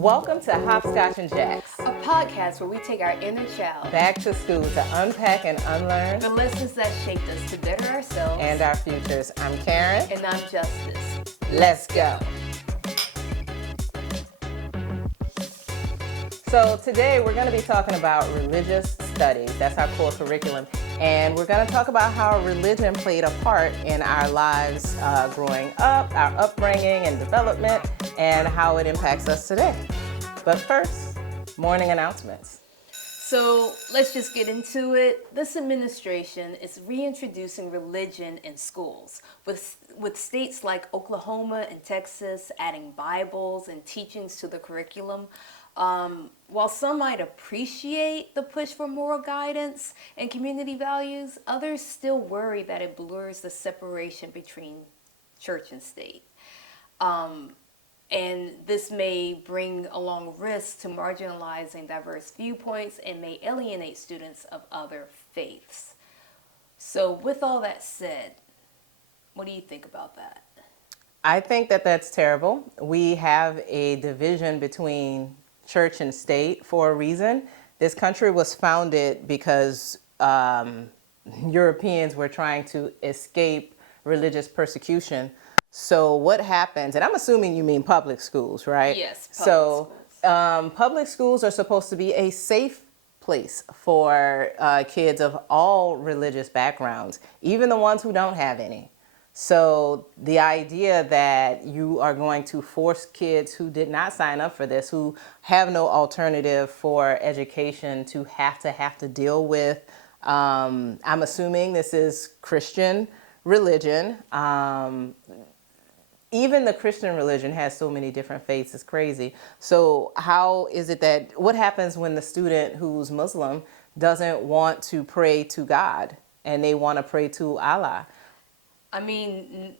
Welcome to Hopscotch-N-Jacks, A podcast where we take our inner child back to school to unpack and unlearn the lessons that shaped us to better ourselves and our futures. I'm Karen. and I'm Justice. Let's go. So today we're going to be talking about religious studies. That's our core curriculum. And we're going to talk about how religion played a part in our lives growing up, our upbringing and development, and how it impacts us today. But first, morning announcements. So let's just get into it. This administration is reintroducing religion in schools, with states like Oklahoma and Texas adding Bibles and teachings to the curriculum. While some might appreciate the push for moral guidance and community values, others still worry that it blurs the separation between church and state. And this may bring along risks to marginalizing diverse viewpoints and may alienate students of other faiths. So with all that said, what do you think about that? I think that that's terrible. We have a division between church and state for a reason. This country was founded because Europeans were trying to escape religious persecution. So what happens, and I'm assuming you mean public schools, right? Yes, public schools. Public schools are supposed to be a safe place for kids of all religious backgrounds, even the ones who don't have any. So the idea that you are going to force kids who did not sign up for this, who have no alternative for education, to have to deal with, I'm assuming this is Christian religion. Even the Christian religion has so many different faiths, it's crazy. So how is it that, what happens when the student who's Muslim doesn't want to pray to God and they want to pray to Allah? I mean,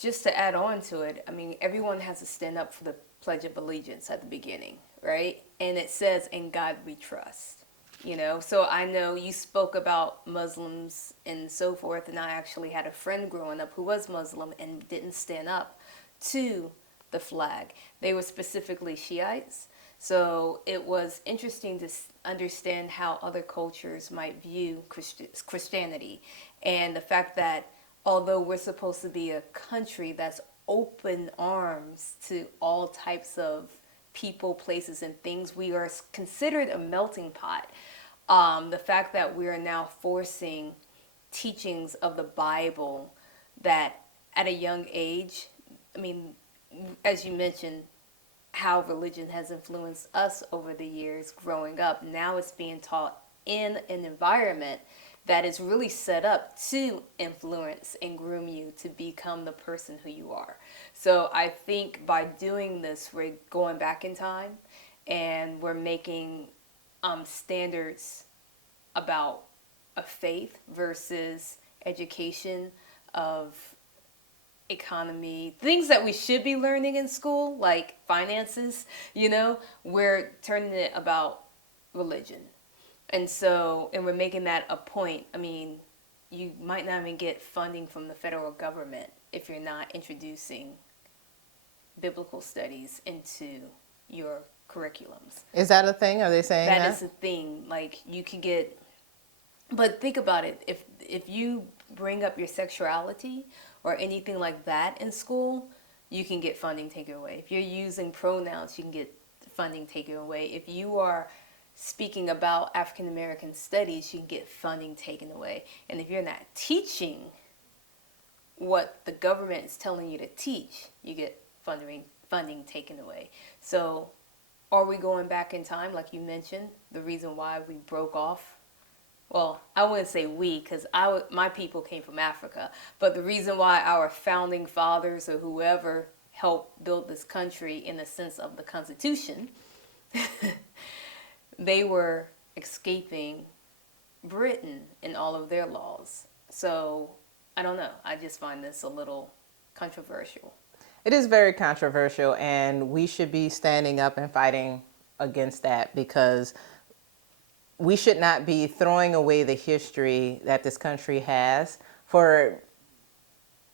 just to add on to it, I mean, everyone has to stand up for the Pledge of Allegiance at the beginning, right? And it says, "In God we trust." You know, so I know you spoke about Muslims and so forth, and I actually had a friend growing up who was Muslim and didn't stand up to the flag. They were specifically Shiites. So it was interesting to understand how other cultures might view Christianity, and the fact that although we're supposed to be a country that's open arms to all types of people, places, and things, we are considered a melting pot. The fact that we are now forcing teachings of the Bible that at a young age, I mean, as you mentioned, how religion has influenced us over the years growing up. Now it's being taught in an environment that is really set up to influence and groom you to become the person who you are. So I think by doing this, we're going back in time and we're making standards about a faith versus education of economy, things that we should be learning in school, like finances, you know, we're turning it about religion. And so, and we're making that a point. I mean, you might not even get funding from the federal government if you're not introducing biblical studies into your curriculums. Is that a thing? Are they saying that? That is a thing. Like, you could get, but think about it. If you bring up your sexuality or anything like that in school, you can get funding taken away. If you're using pronouns, you can get funding taken away. If you are speaking about African American studies, you can get funding taken away. And if you're not teaching what the government is telling you to teach, you get funding taken away. So are we going back in time, like you mentioned, the reason why we broke off? Well, I wouldn't say we, because my people came from Africa. But the reason why our founding fathers or whoever helped build this country in the sense of the Constitution, they were escaping Britain in all of their laws. So, I don't know. I just find this a little controversial. It is very controversial, and we should be standing up and fighting against that, because we should not be throwing away the history that this country has for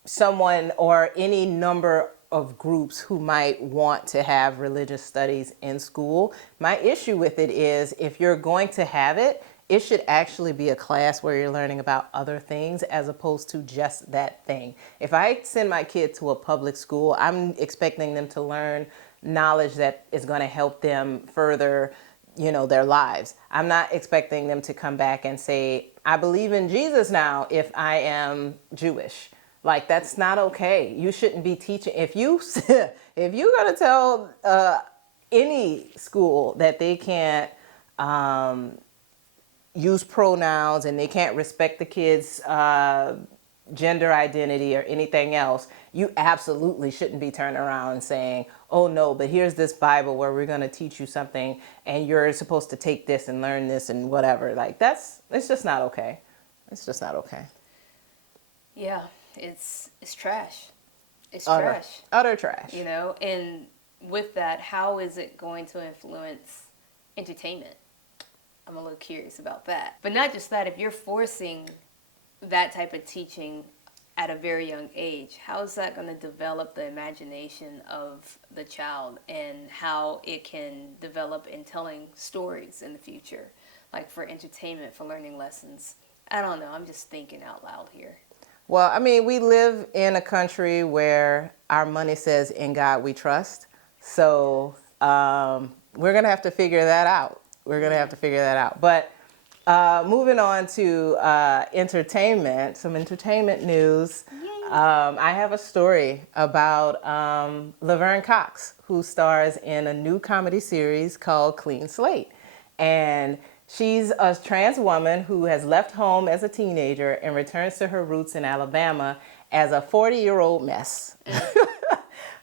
someone or any number of groups who might want to have religious studies in school. My issue with it is if you're going to have it, it should actually be a class where you're learning about other things as opposed to just that thing. If I send my kid to a public school, I'm expecting them to learn knowledge that is going to help them further, their lives. I'm not expecting them to come back and say, I believe in Jesus now if I am Jewish. Like, that's not okay. You shouldn't be teaching. If you're going to tell any school that they can't use pronouns and they can't respect the kids' gender identity or anything else, you absolutely shouldn't be turning around and saying, oh no, but here's this Bible where we're going to teach you something and you're supposed to take this and learn this and whatever. Like, it's just not okay. It's just not okay. Yeah, it's trash. It's Utter, trash. utter trash. And with that, how is it going to influence entertainment? I'm a little curious about that. But not just that, if you're forcing that type of teaching at a very young age, how is that going to develop the imagination of the child and how it can develop in telling stories in the future, like for entertainment, for learning lessons? I don't know. I'm just thinking out loud here. Well, I mean, we live in a country where our money says, in God we trust. So we're going to have to figure that out. But moving on to some entertainment news. I have a story about Laverne Cox, who stars in a new comedy series called Clean Slate. And she's a trans woman who has left home as a teenager and returns to her roots in Alabama as a 40-year-old mess.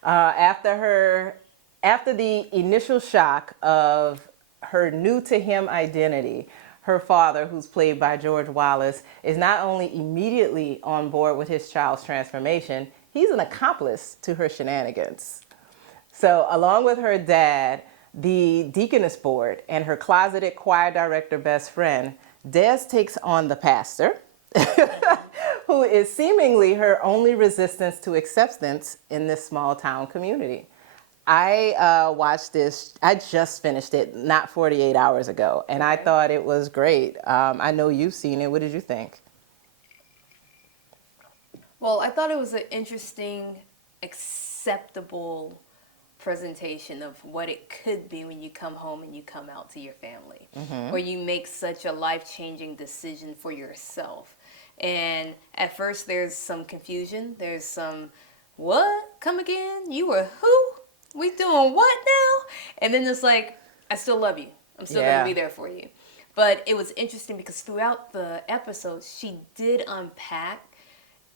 After the initial shock of her new to him identity, her father, who's played by George Wallace, is not only immediately on board with his child's transformation, he's an accomplice to her shenanigans. So along with her dad, the Deaconess Board, and her closeted choir director best friend, Des takes on the pastor, who is seemingly her only resistance to acceptance in this small town community. I watched this, I just finished it not 48 hours ago, and I thought it was great. I know you've seen it. What did you think? Well, I thought it was an interesting, acceptable presentation of what it could be when you come home and you come out to your family, or you make such a life-changing decision for yourself. And at first there's some confusion. There's some, what? Come again? You were who? We doing what now? And then it's like, I still love you. I'm still going to be there for you. But it was interesting because throughout the episodes, she did unpack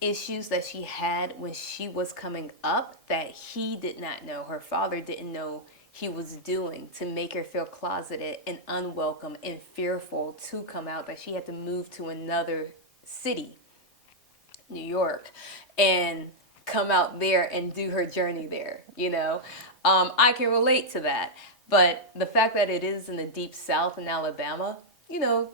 issues that she had when she was coming up that he did not know, her father didn't know he was doing, to make her feel closeted and unwelcome and fearful to come out, that she had to move to another city, New York, and come out there and do her journey there, I can relate to that. But the fact that it is in the deep South in Alabama, I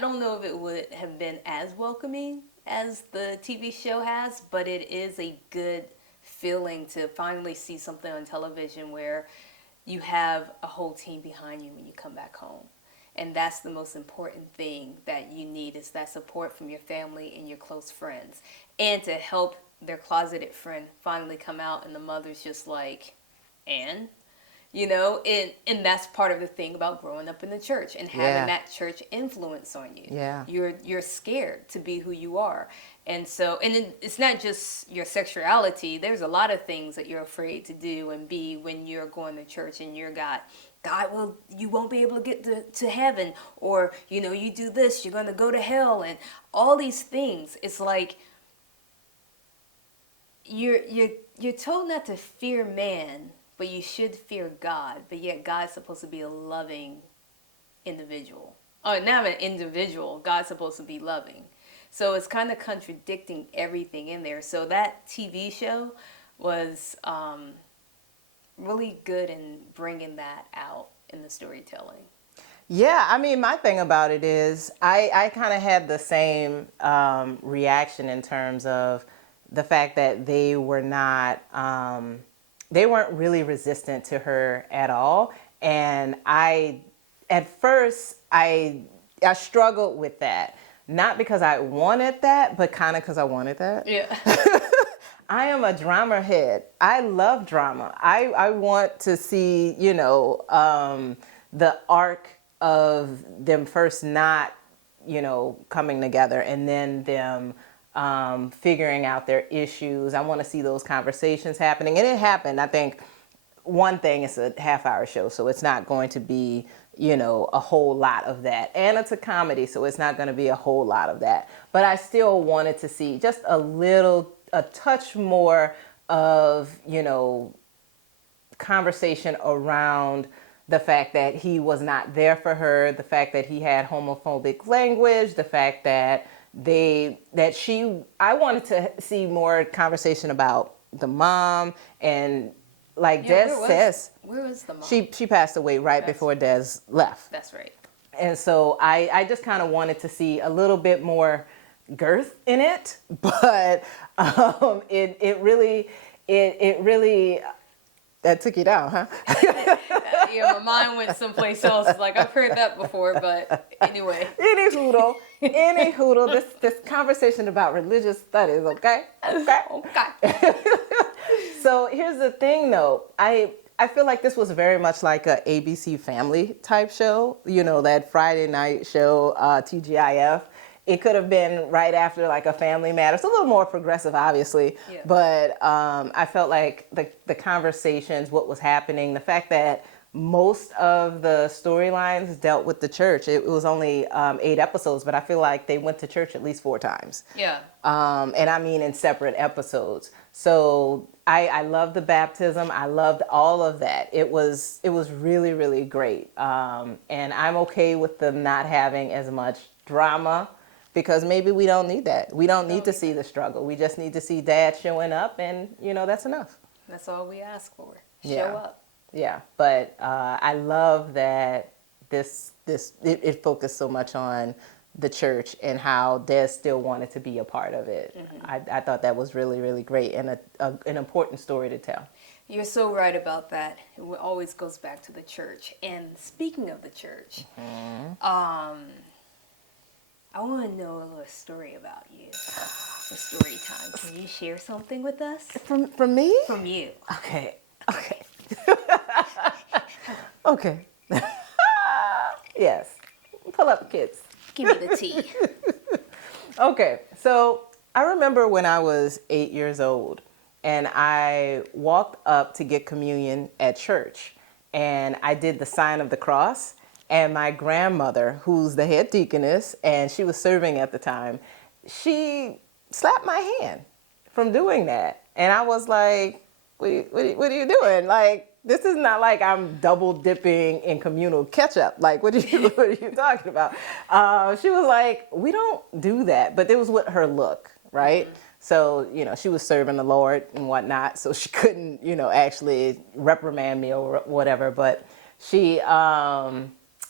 don't know if it would have been as welcoming as the TV show has, but it is a good feeling to finally see something on television where you have a whole team behind you when you come back home. And that's the most important thing that you need, is that support from your family and your close friends. And to help their closeted friend finally come out, and the mother's just like, and that's part of the thing about growing up in the church and having that church influence on you. Yeah. You're scared to be who you are. And so, it's not just your sexuality. There's a lot of things that you're afraid to do and be when you're going to church, and you're God, well, you won't be able to get to heaven, or, you do this, you're going to go to hell, and all these things. It's like, you're told not to fear man, but you should fear God. But yet God's supposed to be a loving individual. Oh, not an individual. God's supposed to be loving. So it's kind of contradicting everything in there. So that TV show was really good in bringing that out in the storytelling. Yeah, I mean, my thing about it is I kind of had the same reaction in terms of the fact that they weren't really resistant to her at all. And at first, I struggled with that. Not because I wanted that, but kind of because I wanted that. Yeah. I am a drama head. I love drama. I want to see, the arc of them first not, coming together, and then them figuring out their issues. I want to see those conversations happening. And it happened. I think one thing, it's a half-hour show, so it's not going to be, a whole lot of that. And it's a comedy, so it's not going to be a whole lot of that. But I still wanted to see just a touch more of, conversation around the fact that he was not there for her, the fact that he had homophobic language, the fact that I wanted to see more conversation about the mom, and like Des says, where was the mom? She passed away right before Des left. That's right. And so I just kind of wanted to see a little bit more girth in it, but it really that took you down, huh? Yeah, my mind went someplace else. It's like, I've heard that before, but anyway. Any hoodle. This conversation about religious studies, okay? Okay. So here's the thing, though. I feel like this was very much like a ABC Family type show. That Friday night show, TGIF. It could have been right after like a Family Matters, a little more progressive, obviously. Yeah. But I felt like the conversations, what was happening, the fact that most of the storylines dealt with the church. It was only 8 episodes, but I feel like they went to church at least 4 times. Yeah. And I mean in separate episodes. So I loved the baptism. I loved all of that. It was really, really great. And I'm okay with them not having as much drama, because maybe we don't need that. We don't need to see the struggle. We just need to see Dad showing up, and that's enough. That's all we ask for. Yeah. Show up. Yeah, but I love that it focused so much on the church and how Des still wanted to be a part of it. Mm-hmm. I thought that was really, really great, and an important story to tell. You're so right about that. It always goes back to the church. And speaking of the church, I want to know a little story about you. For story time. Can you share something with us? From me? From you. Okay. Okay. Yes. Pull up, kids. Give me the tea. Okay. So I remember when I was 8 years old, and I walked up to get communion at church, and I did the sign of the cross. And my grandmother, who's the head deaconess, and she was serving at the time, she slapped my hand from doing that. And I was like, what are you doing? Like, this is not like I'm double dipping in communal ketchup. Like, what are you talking about? She was like, we don't do that. But it was with her look, right? Mm-hmm. So, she was serving the Lord and whatnot. So she couldn't, actually reprimand me or whatever. But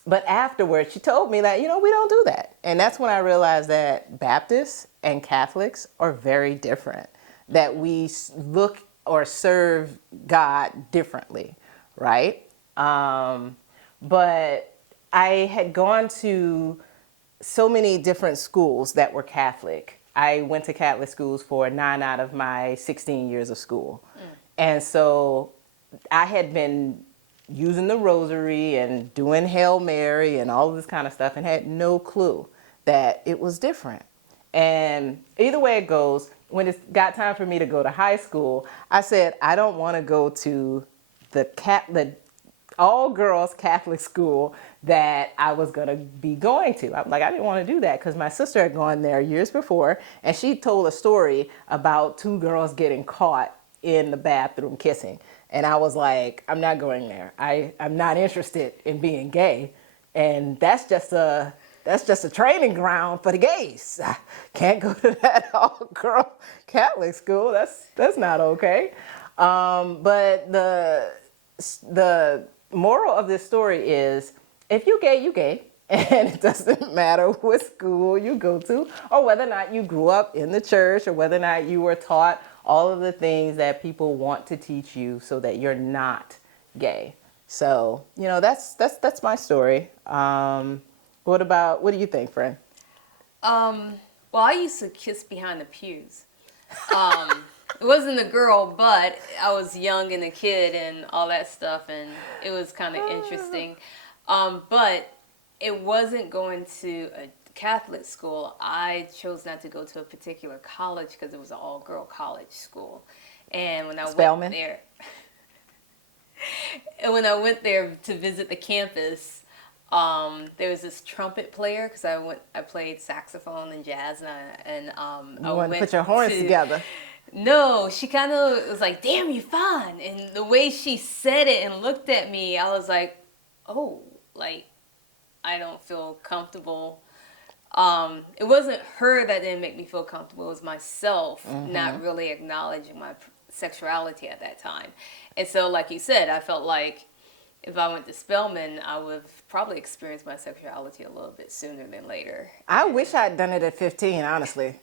but afterwards, she told me that, we don't do that. And that's when I realized that Baptists and Catholics are very different, that we look or serve God differently, right? But I had gone to so many different schools that were Catholic. I went to Catholic schools for 9 out of my 16 years of school. And so I had been using the rosary and doing Hail Mary and all of this kind of stuff, and had no clue that it was different. And either way it goes, when it got time for me to go to high school, I said, I don't want to go to the all-girls Catholic school that I was going to be going to. I didn't want to do that because my sister had gone there years before, and she told a story about 2 girls getting caught in the bathroom kissing. And I was like, I'm not going there. I'm not interested in being gay. And that's just a training ground for the gays. I can't go to that all-girl Catholic school. That's not okay. But the moral of this story is, if you gay, you gay. And it doesn't matter what school you go to or whether or not you grew up in the church or whether or not you were taught all of the things that people want to teach you so that you're not gay. So, that's my story. What do you think, friend? Well, I used to kiss behind the pews. It wasn't a girl, but I was young and a kid and all that stuff, and it was kind of interesting. But it wasn't going to a Catholic school. I chose not to go to a particular college because it was an all-girl college school. And when I Spelman? went there, and when I went there to visit the campus, there was this trumpet player because I played saxophone and jazz, and You want to put your horns together. No, she kind of was like, "Damn, you're fine," and the way she said it and looked at me, I was like, "Oh, like I don't feel comfortable." It wasn't her that didn't make me feel comfortable. It was myself not really acknowledging my sexuality at that time. And so, like you said, I felt like if I went to Spelman, I would have probably experienced my sexuality a little bit sooner than later. I wish I'd done it at 15, honestly.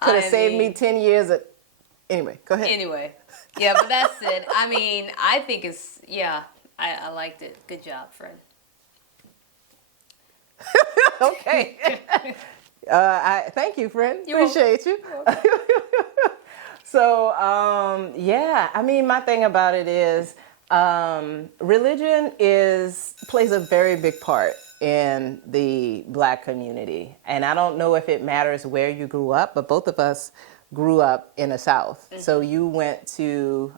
Could have saved me 10 years. Anyway, go ahead. Anyway, yeah, but that's it. I mean, I think I liked it. Good job, friend. Okay. I thank you, friend. Appreciate you. So, I mean, my thing about it is religion plays a very big part in the Black community. And I don't know if it matters where you grew up, but both of us grew up in the South. Mm-hmm. So you went to,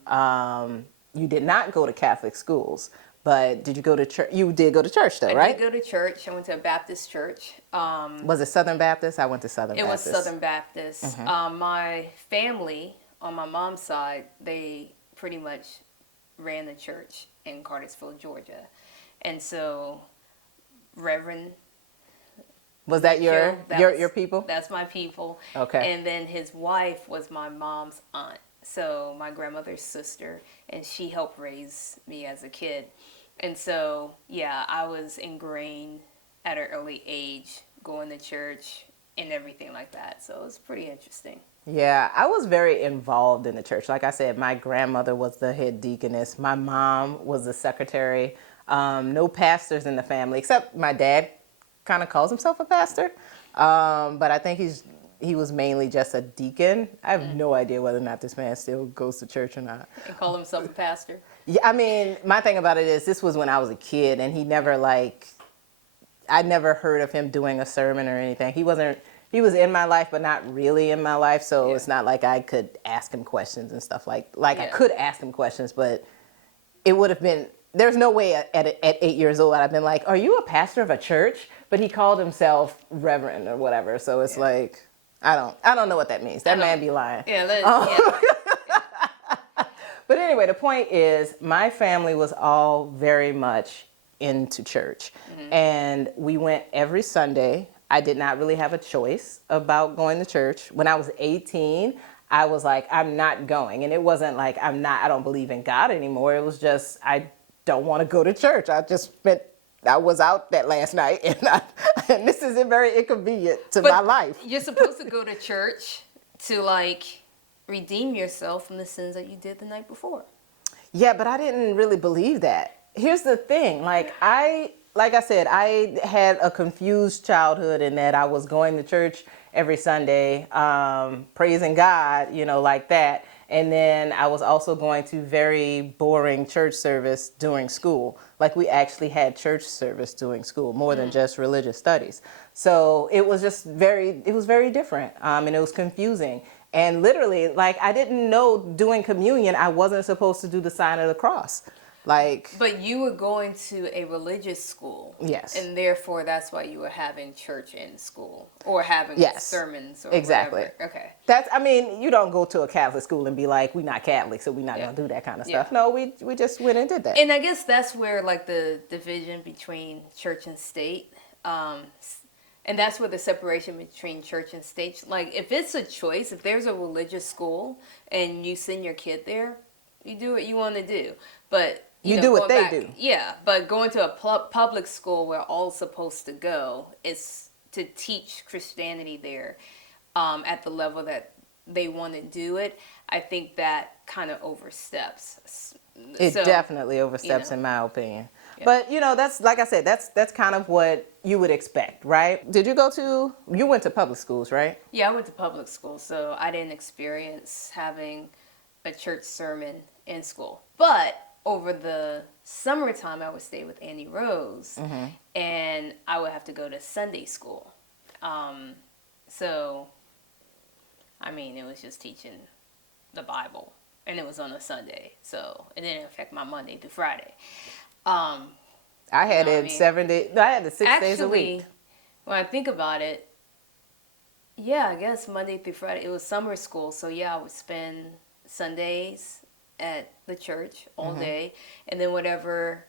you did not go to Catholic schools, but did you go to church? You did go to church though, right? I did go to church. I went to a Baptist church. Was it Southern Baptist? I went to Southern Baptist. It was Southern Baptist. Mm-hmm. My family on my mom's side, they pretty much ran the church in Cartersville, Georgia. And so Reverend was that your people? That's my people. Okay. And then his wife was my mom's aunt. So my grandmother's sister, and she helped raise me as a kid. And so, yeah, I was ingrained at an early age going to church and everything like that. So it was pretty interesting. Yeah, I was very involved in the church. Like I said, my grandmother was the head deaconess. My mom was the secretary. No pastors in the family, except my dad kind of calls himself a pastor. But I think he was mainly just a deacon. I have no idea whether or not this man still goes to church or not. And call himself a pastor? Yeah, I mean, my thing about it is this was when I was a kid, and I never heard of him doing a sermon or anything. He was in my life, but not really in my life. So It's not like I could ask him questions and stuff I could ask him questions, but it would have been, there's no way at 8 years old I'd have been like, are you a pastor of a church? But he called himself Reverend or whatever. So it's like, I don't know what that means. That man be lying. But anyway, the point is my family was all very much into church. Mm-hmm. And we went every Sunday. I did not really have a choice about going to church. When I was 18, I was like, I'm not going. And it wasn't like I don't believe in God anymore. It was just, I don't want to go to church. I was out that last night and this isn't very inconvenient to my life. You're supposed to go to church to redeem yourself from the sins that you did the night before. Yeah, but I didn't really believe that. Here's the thing. Like I said, I had a confused childhood in that I was going to church every Sunday, praising God, like that. And then I was also going to very boring church service during school. Like we actually had church service during school, more than just religious studies. So it was just very different. And it was confusing. And literally, I didn't know doing communion, I wasn't supposed to do the sign of the cross. But you were going to a religious school. Yes. And therefore, that's why you were having church in school or having sermons or exactly. Whatever. Okay. You don't go to a Catholic school and be like, we're not Catholic, so we're not going to do that kind of stuff. No, we just went and did that. And I guess that's where the division between church and state, and that's where the separation between church and state, if it's a choice, if there's a religious school and you send your kid there, you do what you want to do. But You do what going they back, do. yeah, but going to a public school where all supposed to go is to teach Christianity there at the level that they want to do it. I think that kind of oversteps. It So, definitely you oversteps, know, in my opinion. yeah. But that's like I said, that's kind of what you would expect, right? You went to public schools, right? Yeah, I went to public school, so I didn't experience having a church sermon in school. But over the summertime, I would stay with Annie Rose, and I would have to go to Sunday school. So, I mean, it was just teaching the Bible, and it was on a Sunday, so it didn't affect my Monday through Friday. I had know what I it mean? 7 days. I had it 6 days a week. Actually, when I think about it, yeah, I guess Monday through Friday. It was summer school, so yeah, I would spend Sundays at the church all day, and then whatever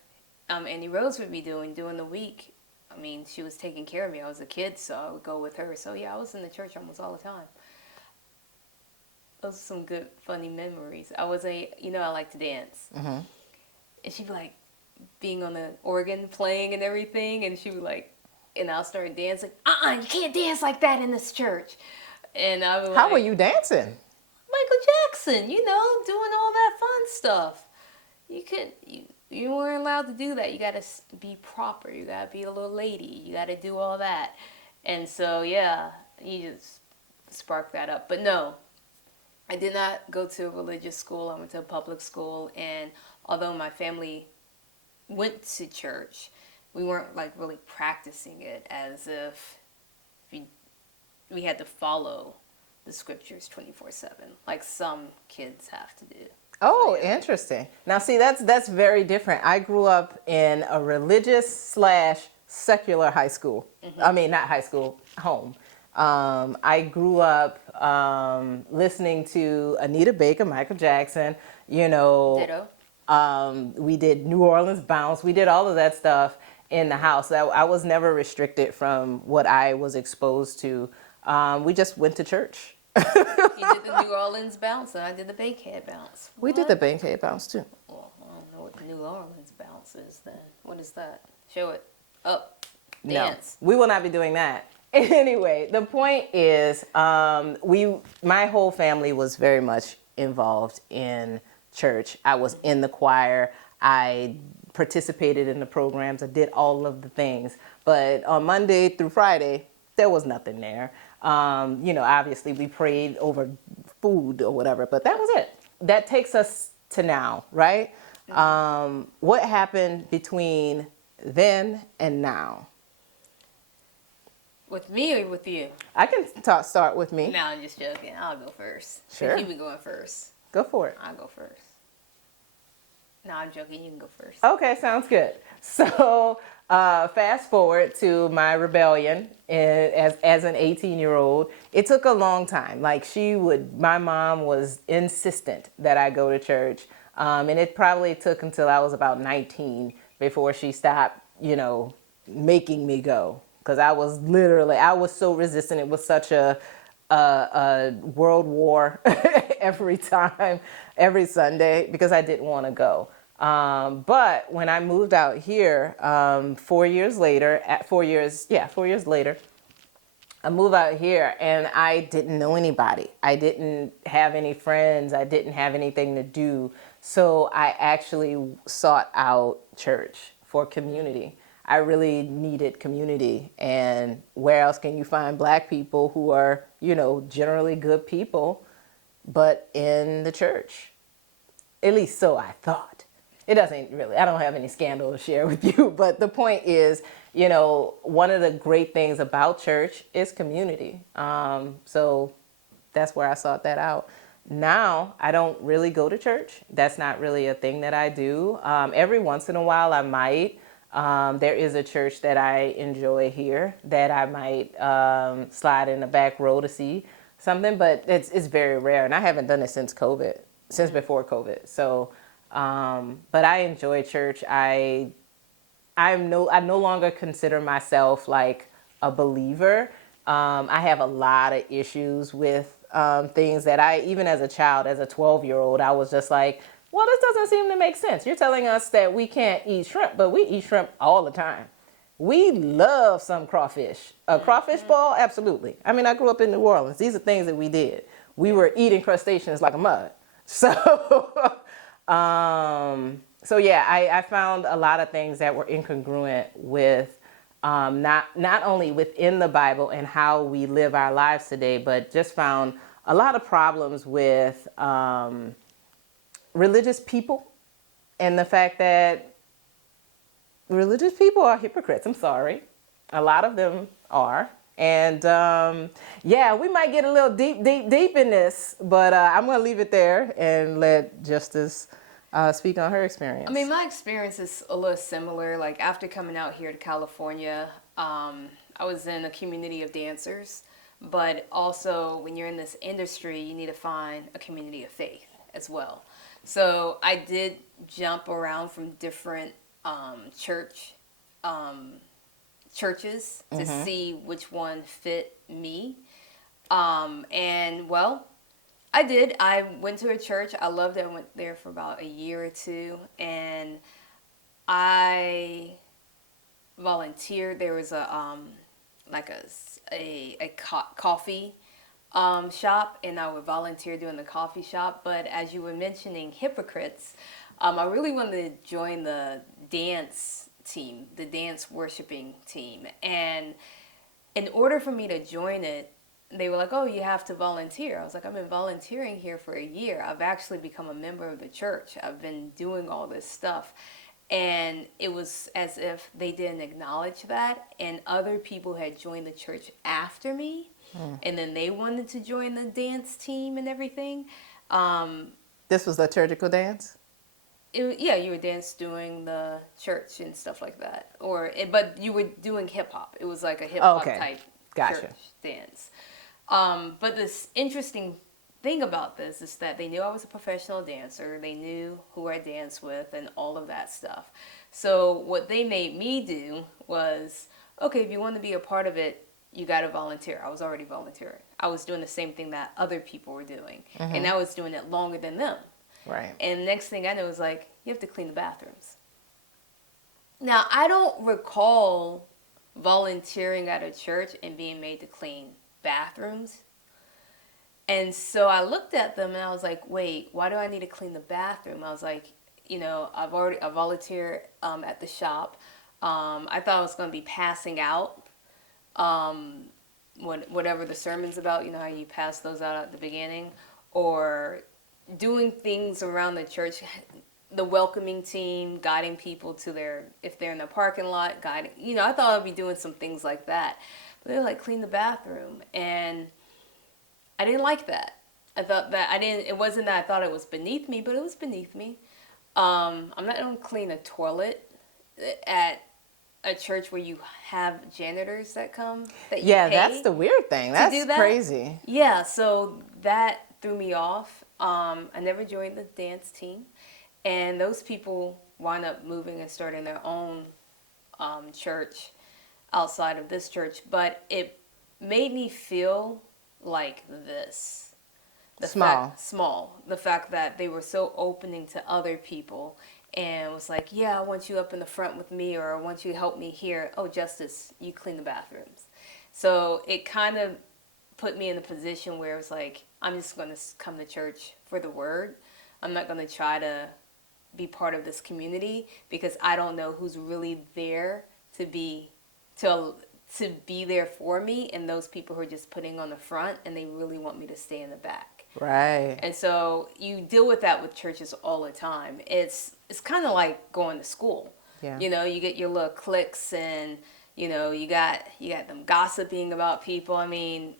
Annie Rose would be doing during the week. I mean, she was taking care of me. I was a kid, so I would go with her. So yeah, I was in the church almost all the time. Those are some good, funny memories. I like to dance, and she'd be like being on the organ playing and everything, and she would like. And I'll start dancing. You can't dance like that in this church. And I was How were you dancing? Michael Jackson, doing all that fun stuff. You weren't allowed to do that. You got to be proper. You got to be a little lady. You got to do all that. And so, yeah, he just sparked that up. But no, I did not go to a religious school. I went to a public school. And although my family went to church, we weren't like really practicing it as if we had to follow the scriptures 24/7 like some kids have to do. Oh, So, yeah. interesting. Now, see, that's very different. I grew up in a religious / secular high school. I mean, not high school, home. I grew up listening to Anita Baker, Michael Jackson, Ditto. We did New Orleans Bounce. We did all of that stuff in the house. I was never restricted from what I was exposed to. We just went to church. You did the New Orleans bounce, and I did the Bankhead bounce. We did the Bankhead Bounce too. Well, I don't know what the New Orleans bounce is then. What is that? Show it. Up. No, Dance. we will not be doing that. Anyway, the point is, my whole family was very much involved in church. I was in the choir. I participated in the programs. I did all of the things. But on Monday through Friday, there was nothing there. Obviously we prayed over food or whatever, but that was it. That takes us to now, right? What happened between then and now? With me or with you? I can start with me. No, I'm just joking. I'll go first. Sure. You've been going first. Go for it. I'll go first. No, I'm joking. You can go first. Okay, sounds good. So fast forward to my rebellion as an 18-year-old. It took a long time. My mom was insistent that I go to church. And it probably took until I was about 19 before she stopped, making me go. Because I was so resistant. It was such a world war every time, every Sunday, because I didn't want to go. But when I moved out here, 4 years later, I moved out here and I didn't know anybody. I didn't have any friends. I didn't have anything to do. So I actually sought out church for community. I really needed community. And where else can you find Black people who are, generally good people, but in the church? At least so I thought. It doesn't really, I don't have any scandal to share with you, but the point is, one of the great things about church is community. So that's where I sought that out. Now, I don't really go to church. That's not really a thing that I do. Every once in a while, I might. There is a church that I enjoy here that I might slide in the back row to see something, but it's very rare. And I haven't done it since before COVID. So, but I enjoy church. I no longer consider myself like a believer. I have a lot of issues with things that even as a child, as a 12-year-old, I was just like, well, this doesn't seem to make sense. You're telling us that we can't eat shrimp, but we eat shrimp all the time. We love some crawfish. A crawfish ball, absolutely. I mean, I grew up in New Orleans. These are things that we did. We were eating crustaceans like a mug. So, so yeah, I found a lot of things that were incongruent with not only within the Bible and how we live our lives today, but just found a lot of problems with religious people and the fact that religious people are hypocrites. I'm sorry. A lot of them are. And yeah, we might get a little deep in this, but I'm going to leave it there and let Justice speak on her experience. I mean, my experience is a little similar. Like, after coming out here to California, I was in a community of dancers, but also when you're in this industry, you need to find a community of faith as well. So I did jump around from different churches to see which one fit me. And well, I did. I went to a church. I loved it. I went there for about a year or two, and I volunteered. There was a like a coffee shop, and I would volunteer doing the coffee shop. But as you were mentioning hypocrites, I really wanted to join the dance team, the dance worshiping team. And in order for me to join it, they were like, oh, you have to volunteer. I was like, I've been volunteering here for a year. I've actually become a member of the church. I've been doing all this stuff. And it was as if they didn't acknowledge that. And other people had joined the church after me. And then they wanted to join the dance team and everything. This was liturgical dance? Yeah, you were dance doing the church and stuff like that. But you were doing hip hop. It was like a hip hop type church dance. But this interesting thing about this is that they knew I was a professional dancer. They knew who I danced with and all of that stuff. So what they made me do was, okay, if you want to be a part of it, you got to volunteer. I was already volunteering. I was doing the same thing that other people were doing. And I was doing it longer than them. Right. And the next thing I know is like, you have to clean the bathrooms. Now, I don't recall volunteering at a church and being made to clean bathrooms. And so I looked at them and I was like, wait, why do I need to clean the bathroom? I was like, you know, I volunteered at the shop. I thought I was going to be passing out whatever the sermon's about, you know, how you pass those out at the beginning, or doing things around the church, the welcoming team, guiding people to if they're in the parking lot, guiding, you know, I thought I'd be doing some things like that. But they were like, clean the bathroom. And I didn't like that. I thought that it wasn't that I thought it was beneath me, but it was beneath me. I'm not going to clean a toilet at a church where you have janitors that come that you pay that's the weird thing. That's crazy. Yeah, so that threw me off. I never joined the dance team, and those people wound up moving and starting their own church outside of this church. But it made me feel like this. Small. The fact that they were so opening to other people and was like, yeah, I want you up in the front with me, or I want you to help me here. Oh, Justice, you clean the bathrooms. So it kind of put me in a position where it was like, I'm just going to come to church for the word. I'm not going to try to be part of this community because I don't know who's really there to be there for me, and those people who are just putting on the front and they really want me to stay in the back. Right. And so you deal with that with churches all the time. It's kind of like going to school. Yeah. You know, you get your little cliques, and you know, you got them gossiping about people. I mean,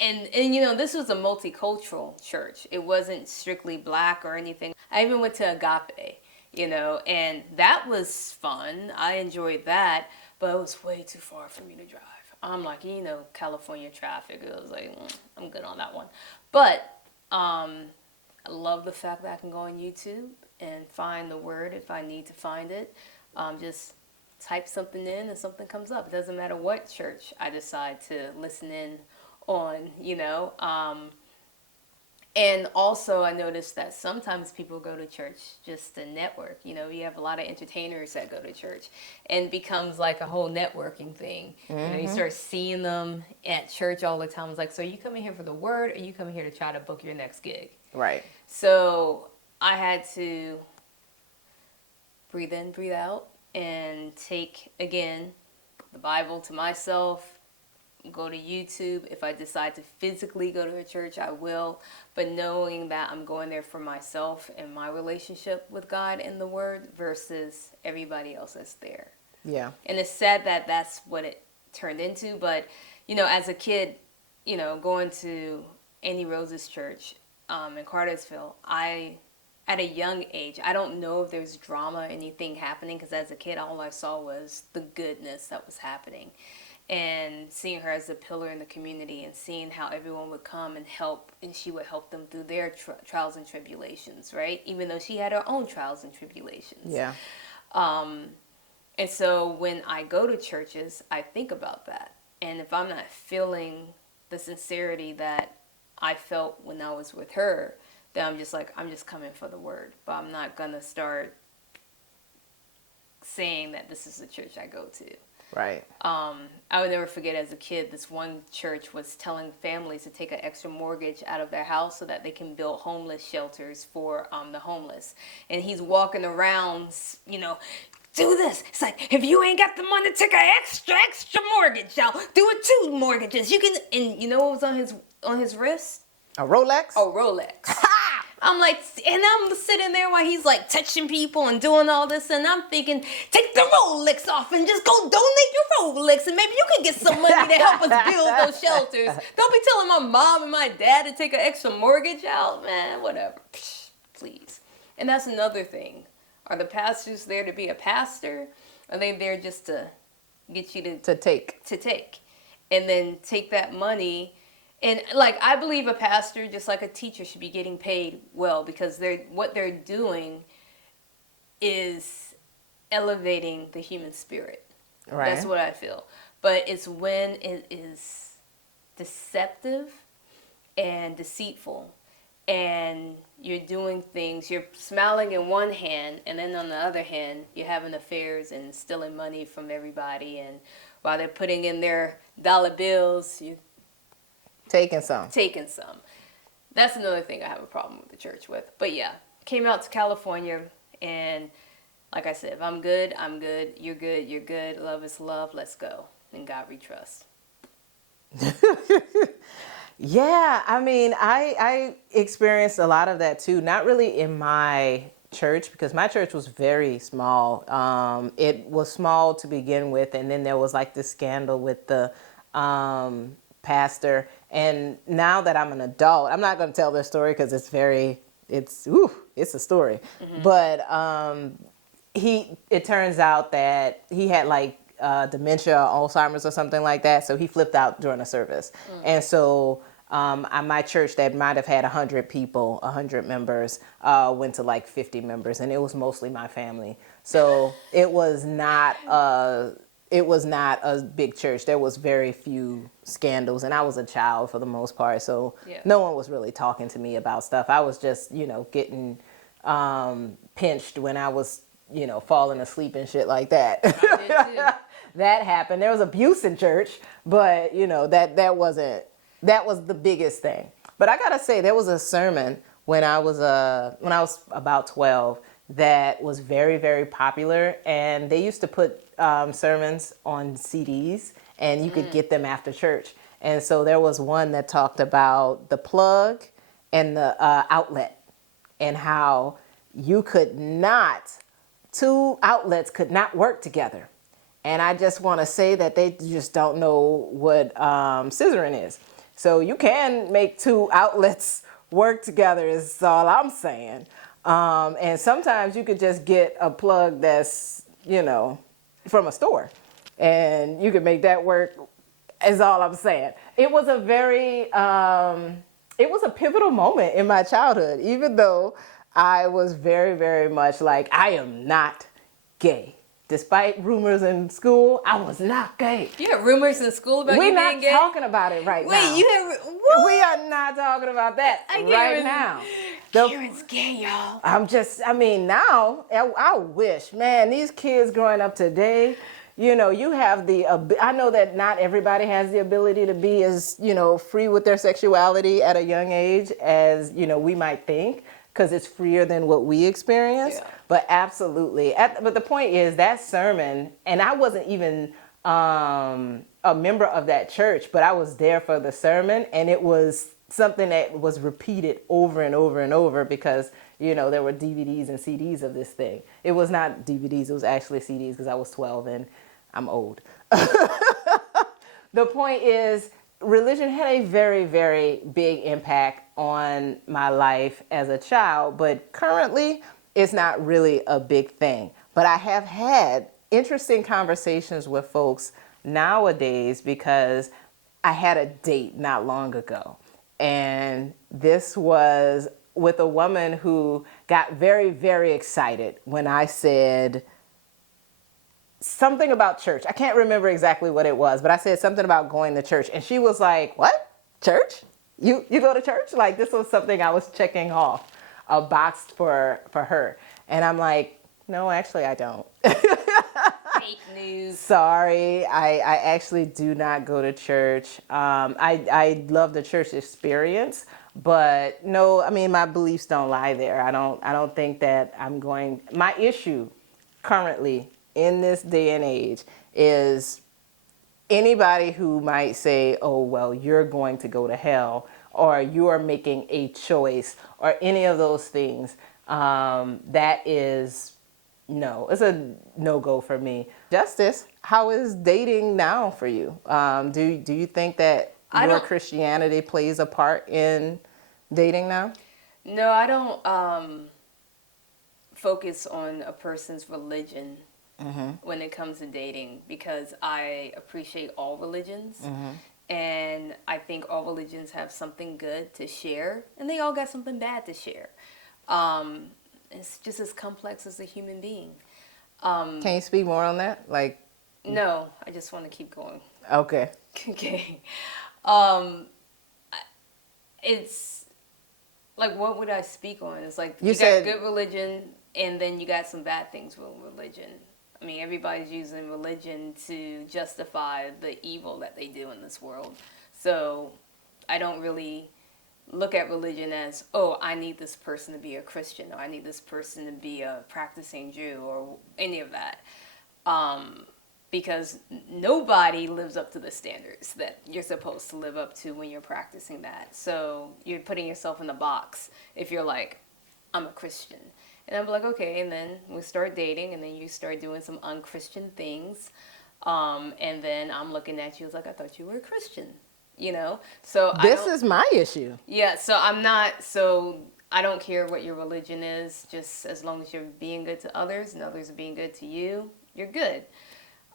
and you know, this was a multicultural church. It wasn't strictly black or anything. I even went to Agape, you know, and that was fun. I enjoyed that, but it was way too far for me to drive. I'm like, you know, California traffic. It was like, I'm good on that one. But I love the fact that I can go on YouTube and find the word if I need to find it. Just type something in and something comes up. It doesn't matter what church I decide to listen in on, you know. And also, I noticed that sometimes people go to church just to network. You have a lot of entertainers that go to church, and it becomes like a whole networking thing. You start seeing them at church all the time. It's like, so you coming here for the word, or you coming here to try to book your next gig? Right. So I had to breathe in, breathe out, and take, again, the Bible to myself, go to YouTube. If I decide to physically go to a church, I will. But knowing that I'm going there for myself and my relationship with God and the Word versus everybody else that's there. Yeah. And it's sad that that's what it turned into. But, as a kid, going to Annie Rose's church in Cartersville, at a young age, I don't know if there's drama, anything happening, because as a kid, all I saw was the goodness that was happening. And seeing her as a pillar in the community, and seeing how everyone would come and help, and she would help them through their trials and tribulations, right? Even though she had her own trials and tribulations. Yeah. And so when I go to churches, I think about that. And if I'm not feeling the sincerity that I felt when I was with her, then I'm just coming for the word. But I'm not going to start saying that this is the church I go to. Right. I would never forget, as a kid, this one church was telling families to take an extra mortgage out of their house so that they can build homeless shelters for the homeless. And he's walking around, do this. It's like, if you ain't got the money to take an extra mortgage out, do it 2 mortgages. You can, and you know what was on his wrist? A Rolex? A Rolex. I'm like, and I'm sitting there while he's like touching people and doing all this, and I'm thinking, take the Rolex off and just go donate your Rolex, and maybe you can get some money to help us build those shelters. Don't be telling my mom and my dad to take an extra mortgage out, man. Whatever, please. And that's another thing. Are the pastors there to be a pastor? Are they there just to get you to take, and then take that money? And I believe a pastor, just like a teacher, should be getting paid well, because what they're doing is elevating the human spirit. Right. That's what I feel. But it's when it is deceptive and deceitful, and you're doing things, you're smiling in one hand, and then on the other hand, you're having affairs and stealing money from everybody, and while they're putting in their dollar bills, you're taking some. That's another thing I have a problem with the church with. But yeah, came out to California, and like I said, if I'm good, I'm good. You're good, you're good. Love is love. Let's go. In God we trust. Yeah, I mean, I experienced a lot of that too. Not really in my church, because my church was very small. It was small to begin with, and then there was like this scandal with the pastor. And now that I'm an adult, I'm not going to tell their story because it's a story. Mm-hmm. But it turns out that he had like dementia, Alzheimer's or something like that. So he flipped out during a service. Mm. And so my church that might have had 100 people, 100 members, went to like 50 members, and it was mostly my family. So it was not a big church. There was very few scandals, and I was a child for the most part. So No one was really talking to me about stuff. I was just, getting pinched when I was, falling asleep and shit like that. I did too. That happened. There was abuse in church, but that was the biggest thing. But I gotta say, there was a sermon when I was about 12 that was very, very popular, and they used to put sermons on CDs, and you could get them after church. And so there was one that talked about the plug and the outlet, and how two outlets could not work together. And I just want to say that they just don't know what scissoring is. So you can make 2 outlets work together, is all I'm saying. And sometimes you could just get a plug that's, from a store, and you could make that work, is all I'm saying. It was a very, it was a pivotal moment in my childhood, even though I was very, very much like, I am not gay. despite rumors in school, I was not gay. You had rumors in school about We're you not being gay? talking about it right now. Wait, you had what? We are not talking about that right now. Karen's gay, y'all. Now, I wish, man, these kids growing up today, you have I know that not everybody has the ability to be as, free with their sexuality at a young age as, we might think, because it's freer than what we experience. Yeah. But absolutely. But the point is that sermon, and I wasn't even a member of that church, but I was there for the sermon, and it was something that was repeated over and over and over because, there were DVDs and CDs of this thing. It was not DVDs, it was actually CDs because I was 12 and I'm old. The point is, religion had a very, very big impact on my life as a child, but currently it's not really a big thing. But I have had interesting conversations with folks nowadays because I had a date not long ago. And this was with a woman who got very, very excited when I said something about church. I can't remember exactly what it was, but I said something about going to church. And she was like, "What? Church? You go to church?" Like this was something I was checking off a box for her. And I'm like, "No, actually I don't." Fake news. Sorry, I actually do not go to church. I love the church experience, but no, my beliefs don't lie there. I don't think that I'm going. My issue currently in this day and age is anybody who might say, "Oh, well, you're going to go to hell," or "you are making a choice," or any of those things. That is. No, it's a no-go for me. Justice, how is dating now for you? Do you think that your Christianity plays a part in dating now? No, I don't focus on a person's religion when it comes to dating because I appreciate all religions. And I think all religions have something good to share, and they all got something bad to share. It's just as complex as a human being. Can you speak more on that? No, I just want to keep going. Okay. Okay. It's like, what would I speak on? It's like you got good religion, and then you got some bad things with religion. Everybody's using religion to justify the evil that they do in this world. So I don't really look at religion as, oh, I need this person to be a Christian, or I need this person to be a practicing Jew, or any of that. Because nobody lives up to the standards that you're supposed to live up to when you're practicing that. So you're putting yourself in the box if you're like, I'm a Christian. And I'm like, okay, and then we start dating, and then you start doing some unchristian things. And then I'm looking at you as like, I thought you were a Christian. So this is my issue. Yeah, so I don't care what your religion is, just as long as you're being good to others and others are being good to you, you're good.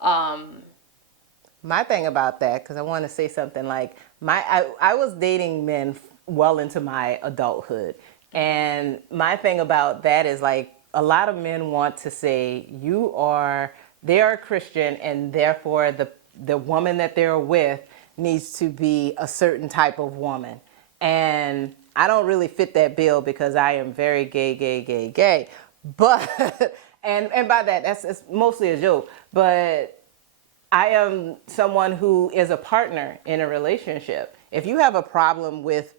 My thing about that, because I want to say something like, I was dating men well into my adulthood, and my thing about that is like, a lot of men want to say they are Christian, and therefore the woman that they're with needs to be a certain type of woman. And I don't really fit that bill because I am very gay. But, and by that, it's mostly a joke. But I am someone who is a partner in a relationship. If you have a problem with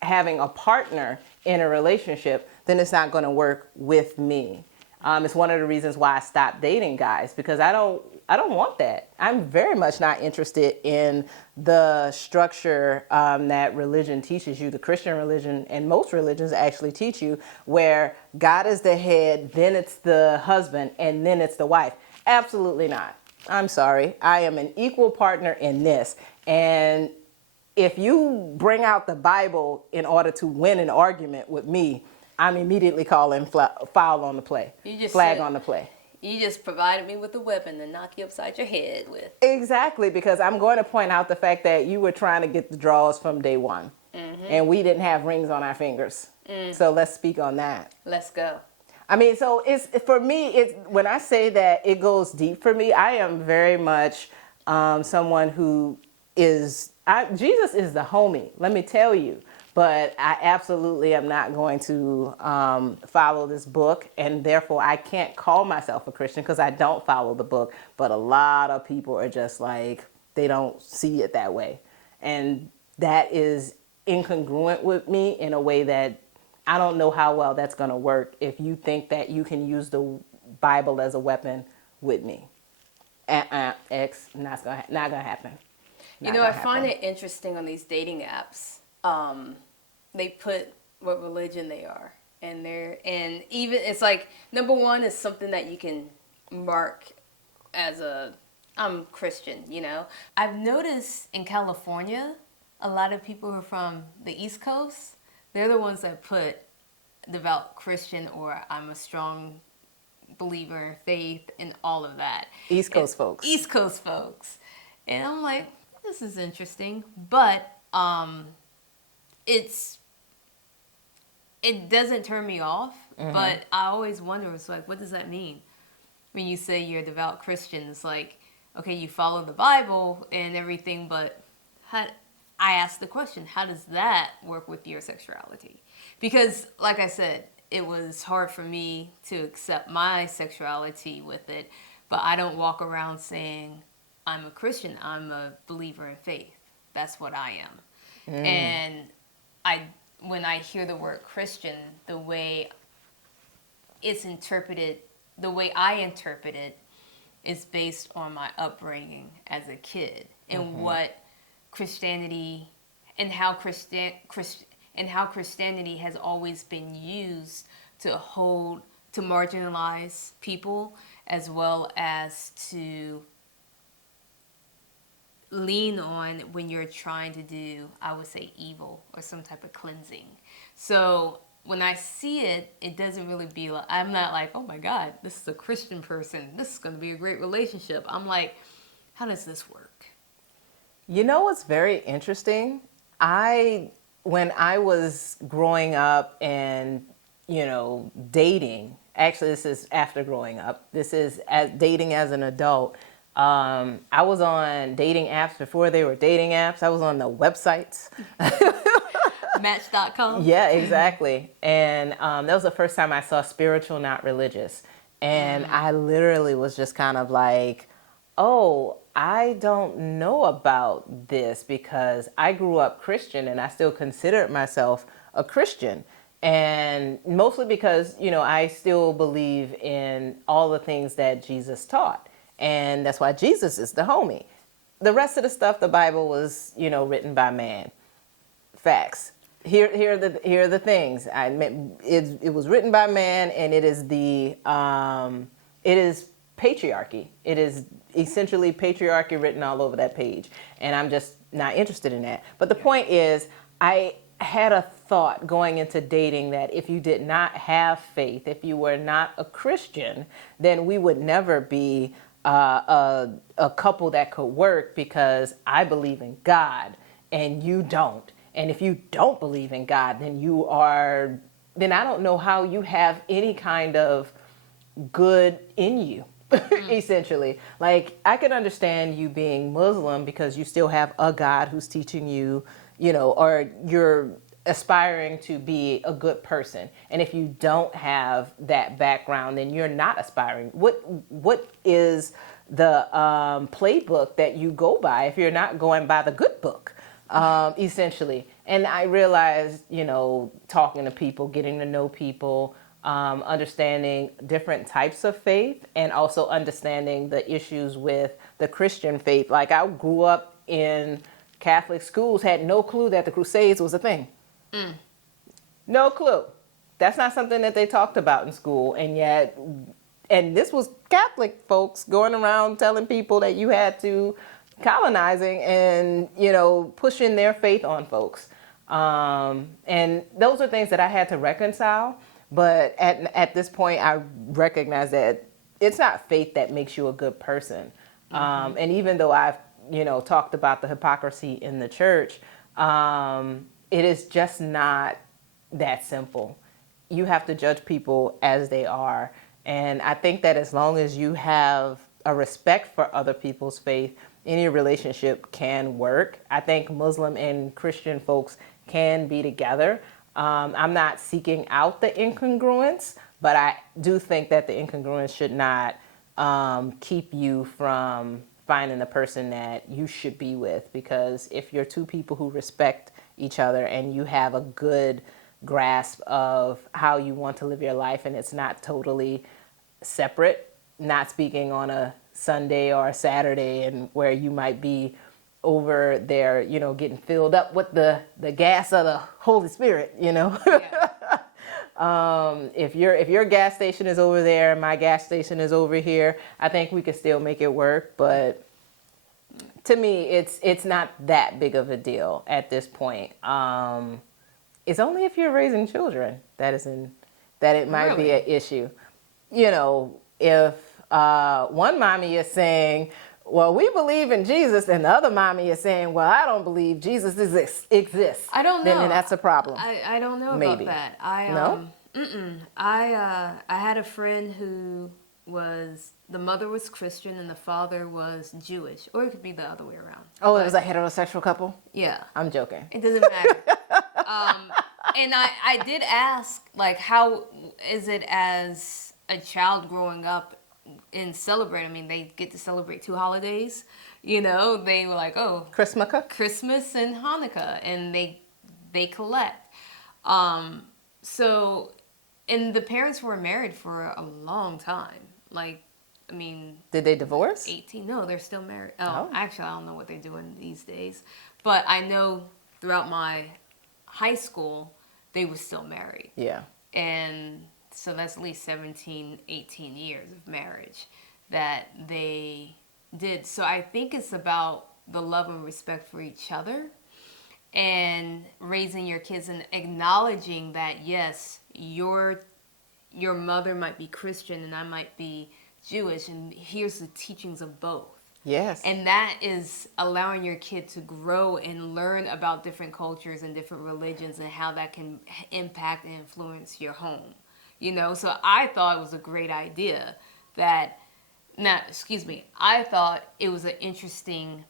having a partner in a relationship, then it's not going to work with me. It's one of the reasons why I stopped dating guys, because I don't want that. I'm very much not interested in the structure that religion teaches you, the Christian religion, and most religions actually teach you, where God is the head, then it's the husband, and then it's the wife. Absolutely not. I'm sorry. I am an equal partner in this. And if you bring out the Bible in order to win an argument with me, I'm immediately calling foul on the play, flag on the play. You just provided me with a weapon to knock you upside your head with. Exactly, because I'm going to point out the fact that you were trying to get the draws from day one. And we didn't have rings on our fingers. So let's speak on that. Let's go. I mean, so it's for me. It's when I say that it goes deep for me. I am very much someone who is. Jesus is the homie. Let me tell you. But I absolutely am not going to follow this book, and therefore I can't call myself a Christian because I don't follow the book. But a lot of people are just like they don't see it that way, and that is incongruent with me in a way that I don't know how well that's going to work if you think that you can use the Bible as a weapon with me. Not gonna happen. You Not know, gonna I find happen. it interesting on these dating apps. They put what religion they are, and even it's like number one is something that you can mark as a I'm Christian. You know, I've noticed in California, a lot of people who are from the East Coast, they're the ones that put devout Christian or I'm a strong believer in faith and all of that. East And Coast folks. East Coast folks. And I'm like, this is interesting. But it's it doesn't turn me off, but I always wonder, it's like, what does that mean? When you say you're a devout Christian, it's like, okay, you follow the Bible and everything, but how, I ask the question, how does that work with your sexuality? Because, like I said, it was hard for me to accept my sexuality with it, but I don't walk around saying, I'm a Christian, I'm a believer in faith. That's what I am. And I, when I hear the word Christian, the way it's interpreted, the way I interpret it, is based on my upbringing as a kid and what Christianity and how Christianity has always been used to hold to marginalize people as well as to lean on when you're trying to do, I would say, evil or some type of cleansing. So when I see it, it doesn't really be like, I'm not like, oh my God, this is a Christian person. This is going to be a great relationship. I'm like, how does this work? You know what's very interesting? When I was growing up and, dating, actually this is after growing up, this is dating as an adult. I was on dating apps before they were dating apps. I was on the websites. Match.com? Yeah, exactly. And that was the first time I saw spiritual, not religious. And I literally was just kind of like, oh, I don't know about this because I grew up Christian and I still considered myself a Christian. And mostly because, I still believe in all the things that Jesus taught. And that's why Jesus is the homie. The rest of the stuff, the Bible was, written by man. Facts. Here are the things. It was written by man, and it is patriarchy. It is essentially patriarchy written all over that page, and I'm just not interested in that. But the point is, I had a thought going into dating that if you did not have faith, if you were not a Christian, then we would never be a couple that could work because I believe in God and you don't. And if you don't believe in God, then then I don't know how you have any kind of good in you, essentially. Like, I can understand you being Muslim because you still have a God who's teaching you, or you're aspiring to be a good person. And if you don't have that background, then you're not aspiring. What is the playbook that you go by if you're not going by the good book? Essentially. And I realized, talking to people, getting to know people, understanding different types of faith, and also understanding the issues with the Christian faith. Like, I grew up in Catholic schools, had no clue that the Crusades was a thing. No clue. That's not something that they talked about in school. And this was Catholic folks going around telling people that you had to colonizing and, pushing their faith on folks. And those are things that I had to reconcile. But at this point, I recognize that it's not faith that makes you a good person. And even though I've, talked about the hypocrisy in the church, it is just not that simple. you have to judge people as they are. And I think that as long as you have a respect for other people's faith, any relationship can work. I think Muslim and Christian folks can be together. I'm not seeking out the incongruence, but I do think that the incongruence should not keep you from finding the person that you should be with. Because if you're two people who respect each other and you have a good grasp of how you want to live your life and it's not totally separate, not speaking on a Sunday or a Saturday and where you might be over there, getting filled up with the gas of the Holy Spirit, Yeah. if your gas station is over there and my gas station is over here, I think we can still make it work. But to me, it's not that big of a deal at this point. It's only if you're raising children that it might be an issue. If one mommy is saying, well, we believe in Jesus, and the other mommy is saying, well, I don't believe Jesus exists. I don't know. Then that's a problem. I don't know Maybe. about that. No? I had a friend who the mother was Christian and the father was Jewish, or it could be the other way around. Oh, it was a heterosexual couple? Yeah. I'm joking. It doesn't matter. And I did ask, like, how is it as a child growing up and celebrate? I mean, they get to celebrate 2 holidays. They were like, oh, Christmas and Hanukkah, and they collect. So, and the parents were married for a long time. Like, I mean, did they divorce? 18. No, they're still married. Oh. Actually, I don't know what they're doing these days. But I know throughout my high school, they were still married. Yeah. And so that's at least 17, 18 years of marriage that they did. So I think it's about the love and respect for each other and raising your kids and acknowledging that, yes, your mother might be Christian and I might be Jewish, and here's the teachings of both. Yes. And that is allowing your kid to grow and learn about different cultures and different religions and how that can impact and influence your home. So I thought it was a great idea I thought it was an interesting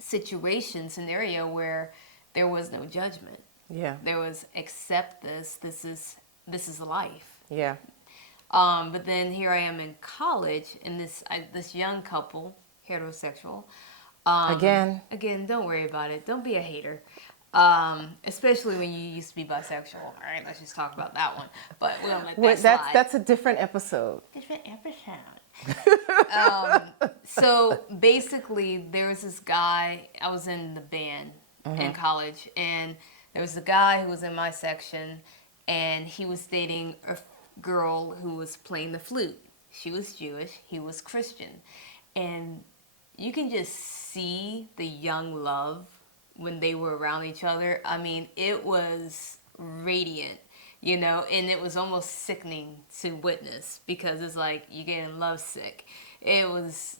scenario where there was no judgment. Yeah. There was accept this is life. Yeah. But then here I am in college, and this young couple, heterosexual. Again, don't worry about it. Don't be a hater. Especially when you used to be bisexual. All right, let's just talk about that one. But we'll let that slide. That's a different episode. So basically, there was this guy. I was in the band in college, and there was a guy who was in my section, and he was dating a girl who was playing the flute. She was Jewish. He was Christian, and you can just see the young love when they were around each other. I mean, it was radiant, and it was almost sickening to witness because it's like you're getting lovesick. It was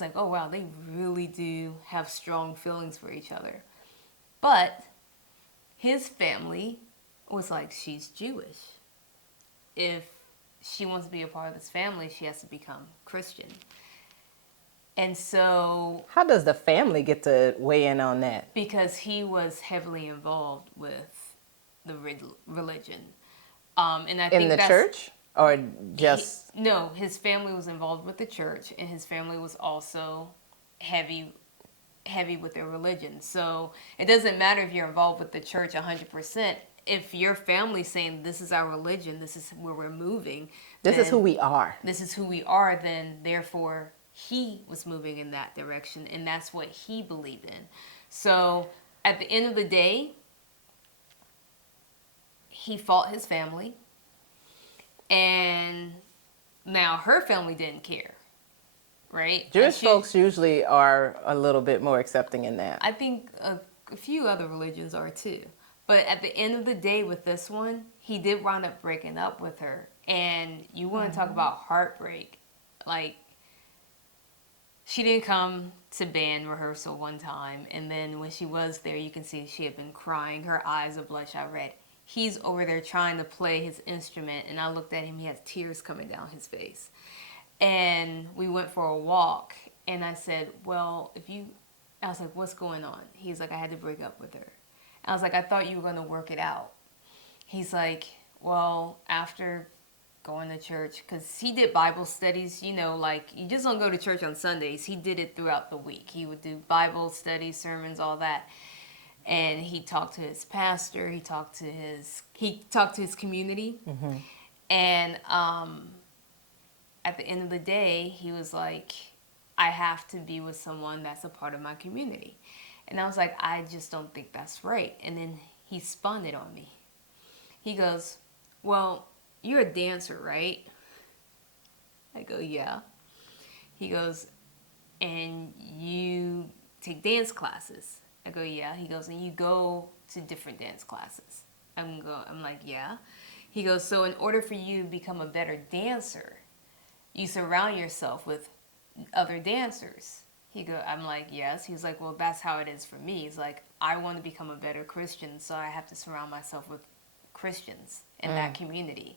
like, oh wow, they really do have strong feelings for each other. But his family was like, she's Jewish. If she wants to be a part of this family, she has to become Christian. And so... How does the family get to weigh in on that? Because he was heavily involved with the religion. And I think in the church? Or just... No, his family was involved with the church, and his family was also heavy with their religion. So it doesn't matter if you're involved with the church 100%. If your family's saying, this is our religion, this is where we're moving. This is who we are. This is who we are, then therefore... he was moving in that direction, and that's what he believed in. So at the end of the day, he fought his family, and now her family didn't care, right? Jewish folks usually are a little bit more accepting in that. I think a few other religions are too. But at the end of the day with this one, he did wind up breaking up with her. And you want to talk about heartbreak, like, she didn't come to band rehearsal one time, and then when she was there, you can see she had been crying. Her eyes are bloodshot red. he's over there trying to play his instrument, and I looked at him, he had tears coming down his face. And we went for a walk, and I said, well, I was like, what's going on? He's like, I had to break up with her. I was like, I thought you were going to work it out. He's like, well, after going to church, because he did Bible studies, like you just don't go to church on Sundays. He did it throughout the week. He would do Bible studies, sermons, all that. And he talked to his pastor. He talked to his community. Mm-hmm. And at the end of the day, he was like, I have to be with someone that's a part of my community. And I was like, I just don't think that's right. And then he spun it on me. He goes, well, you're a dancer, right? I go, yeah. He goes, and you take dance classes. I go, yeah. He goes, and you go to different dance classes. I'm like, yeah. He goes, so in order for you to become a better dancer, you surround yourself with other dancers. I'm like, yes. He was like, well, that's how it is for me. He's like, I want to become a better Christian, so I have to surround myself with Christians in that community.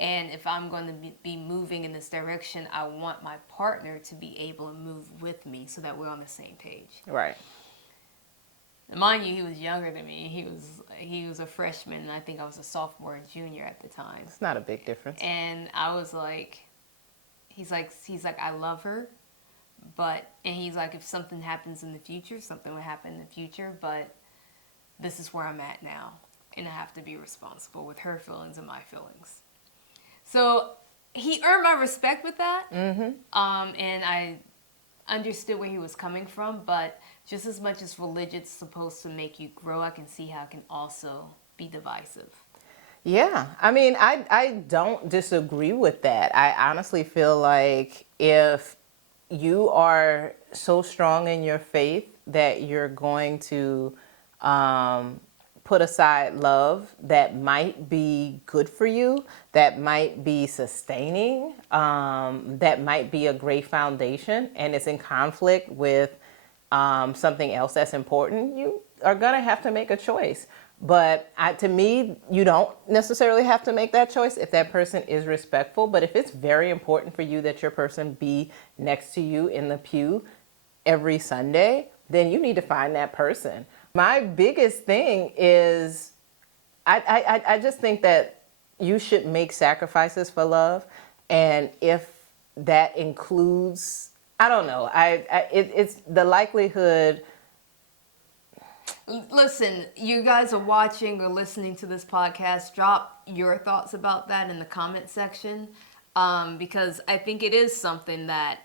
And if I'm going to be moving in this direction, I want my partner to be able to move with me so that we're on the same page. Right. And mind you, he was younger than me. He was a freshman, and I think I was a sophomore or junior at the time. It's not a big difference. And I was like, he's like, I love her, and he's like, if something happens in the future, something will happen in the future, but this is where I'm at now, and I have to be responsible with her feelings and my feelings. So he earned my respect with that, and I understood where he was coming from, but just as much as religion's supposed to make you grow, I can see how it can also be divisive. Yeah, I mean, I don't disagree with that. I honestly feel like if you are so strong in your faith that you're going to put aside love that might be good for you, that might be sustaining, that might be a great foundation, and it's in conflict with something else that's important, you are going to have to make a choice. But to me, you don't necessarily have to make that choice if that person is respectful. But if it's very important for you that your person be next to you in the pew every Sunday, then you need to find that person. My biggest thing is I just think that you should make sacrifices for love. And if that includes, I don't know, it's the likelihood. Listen, you guys are watching or listening to this podcast. Drop your thoughts about that in the comment section, because I think it is something that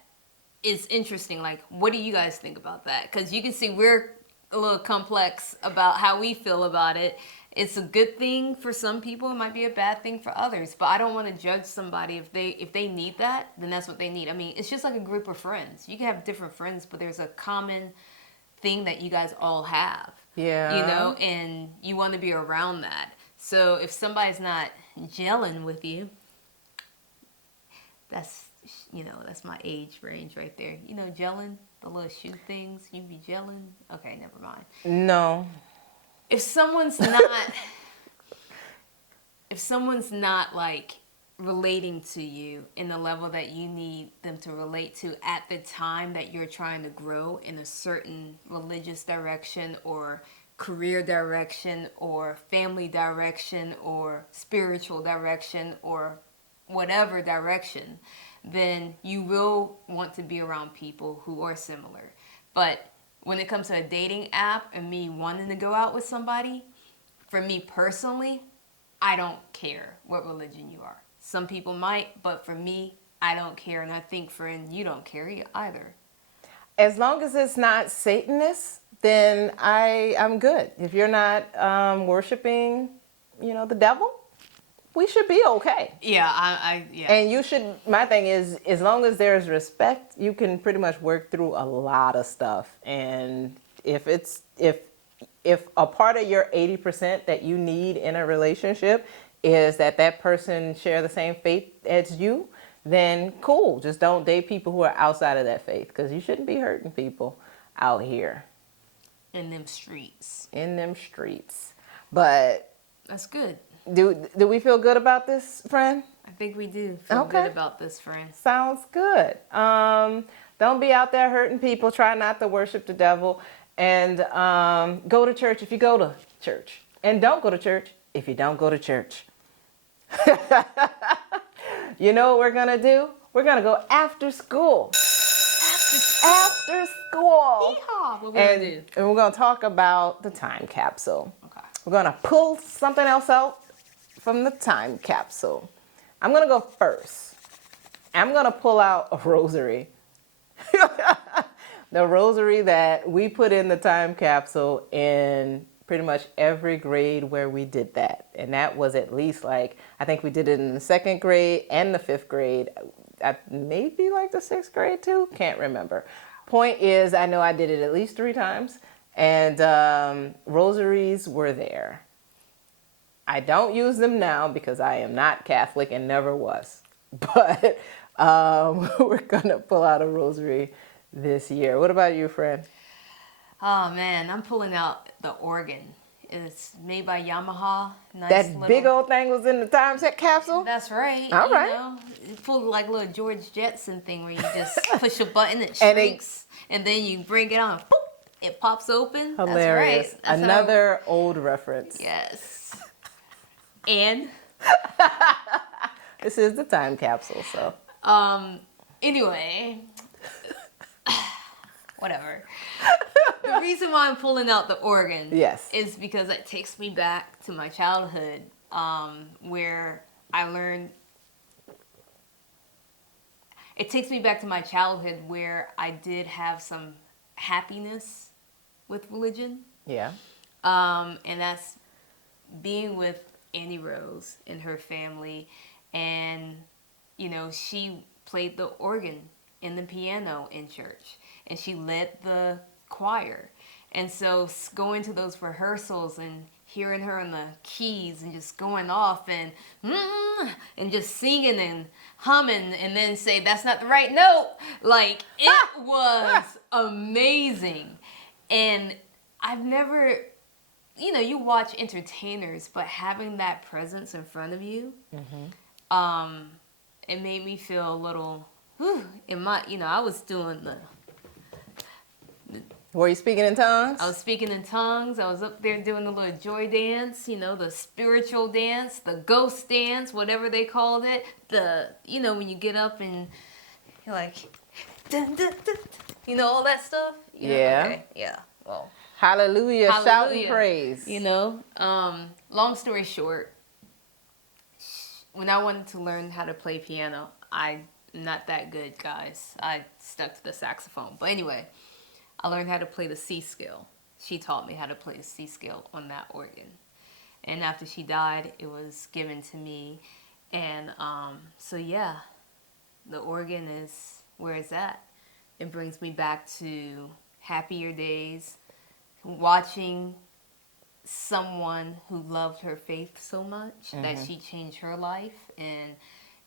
is interesting. Like, what do you guys think about that? Because you can see we're a little complex about how we feel about it. It's a good thing for some people. It might be a bad thing for others. But I don't want to judge somebody if they need that. Then that's what they need. I mean, it's just like a group of friends. You can have different friends, but there's a common thing that you guys all have. Yeah. And you want to be around that. So if somebody's not gelling with you, that's my age range right there. Gelling, the little shoe things, you be gelling. Okay, never mind. No. If someone's not like relating to you in the level that you need them to relate to at the time that you're trying to grow in a certain religious direction or career direction or family direction or spiritual direction or whatever direction, then you will want to be around people who are similar. But when it comes to a dating app and me wanting to go out with somebody, for me personally, I don't care what religion you are. Some people might, but for me, I don't care. And I think, friend, you don't care either. As long as it's not Satanist, then I'm good. If you're not worshiping, the devil, we should be okay. Yeah, yeah. And you should, my thing is, as long as there's respect, you can pretty much work through a lot of stuff. And if a part of your 80% that you need in a relationship is that person share the same faith as you, then cool. Just don't date people who are outside of that faith, because you shouldn't be hurting people out here. In them streets. But That's good. Do we feel good about this, friend? I think we do feel Okay. good about this, friend. Sounds good. Don't be out there hurting people. Try not to worship the devil. And go to church if you go to church. And don't go to church if you don't go to church. You know what we're going to do? We're going to go after school. After school. Yeehaw! What we gonna do? And we're going to talk about the time capsule. Okay. We're going to pull something else out from the time capsule. I'm going to go first. I'm going to pull out a rosary. The rosary that we put in the time capsule in pretty much every grade where we did that. And that was at least like, I think we did it in the 2nd grade and the 5th grade. Maybe like the 6th grade too. Can't remember. Point is, I know I did it at least 3 times. And rosaries were there. I don't use them now because I am not Catholic and never was. But we're going to pull out a rosary this year. What about you, friend? Oh man, I'm pulling out the organ. It's made by Yamaha. Nice That big old thing was in the time capsule? That's right. All right. Know, it's full like a little George Jetson thing where you just push a button, it And shrinks, and then you bring it on, boop, it pops open. Hilarious. That's right. That's Another old reference. Yes. And This is the time capsule, so. anyway, whatever. The reason why I'm pulling out the organ Yes. is because it takes me back to my childhood, where I learned. It takes me back to my childhood where I did have some happiness with religion, Yeah. and that's being with Annie Rose and her family, and you know, she played the organ and the piano in church, and she led the choir. And so going to those rehearsals and hearing her on the keys and just going off and just singing and humming and then say that's not the right note, like it was amazing. And I've never, you know, you watch entertainers, but having that presence in front of you, it made me feel a little I was doing Were you speaking in tongues? I was speaking in tongues. I was up there doing the little joy dance, you know, the spiritual dance, the ghost dance, whatever they called it. When you get up and you're like, dun, dun, dun, you know, all that stuff. Yeah. Okay. Yeah. Well, Hallelujah. Shout and hallelujah. praise. You know, long story short, when I wanted to learn how to play piano, I'm not that good, guys. I stuck to the saxophone. But anyway, I learned how to play the C scale. She taught me how to play the C scale on that organ. And after she died, it was given to me. And so yeah, the organ is where it's at. It brings me back to happier days, watching someone who loved her faith so much that she changed her life and